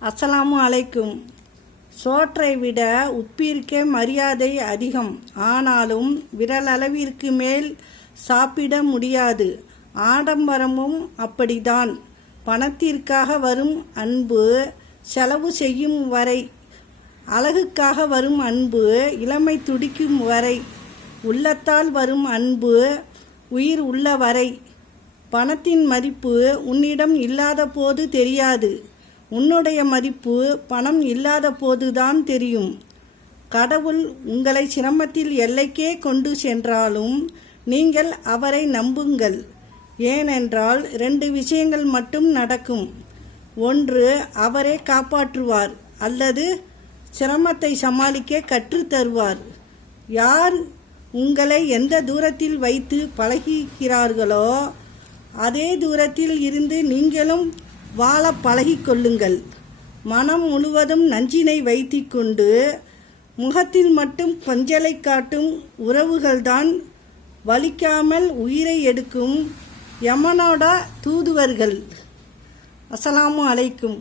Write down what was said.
அஸ்ஸலாமு அலைக்கும். சோற்றை விட உப்பிற்கே மரியாதை அதிகம். ஆனாலும் விரலளவிற்கு மேல் சாப்பிட முடியாது. ஆடம்பரமும் அப்படித்தான். பணத்திற்காக வரும் அன்பு செலவு செய்யும் வரை, அழகுக்காக வரும் அன்பு இளமை துடிக்கும் வரை, உள்ளத்தால் வரும் அன்பு உயிர் உள்ள வரை. பணத்தின் மதிப்பு உன்னிடம் இல்லாத போது தெரியாது. உன்னுடைய மதிப்பு பணம் இல்லாத போதுதான் தெரியும். கடவுள் உங்களை சிரமத்தில் எல்லைக்கே கொண்டு சென்றாலும் நீங்கள் அவரை நம்புங்கள். ஏனென்றால் 2 விஷயங்கள் மட்டும் நடக்கும். ஒன்று, அவரே காப்பாற்றுவார், அல்லது சிரமத்தை சமாளிக்க கற்றுத் தருவார். யார் உங்களை எந்த தூரத்தில் வைத்து பழகிறார்களோ அதே தூரத்தில் இருந்து நீங்களும் வாழ பழகிக்கொள்ளுங்கள். மனம் முழுவதும் நஞ்சினை வைத்துக்கொண்டு முகத்தில் மட்டும் கொஞ்சலை காட்டும் உறவுகள்தான் வலிக்காமல் உயிரை எடுக்கும் யமனோட தூதுவர்கள். அஸ்ஸலாமு அலைக்கும்.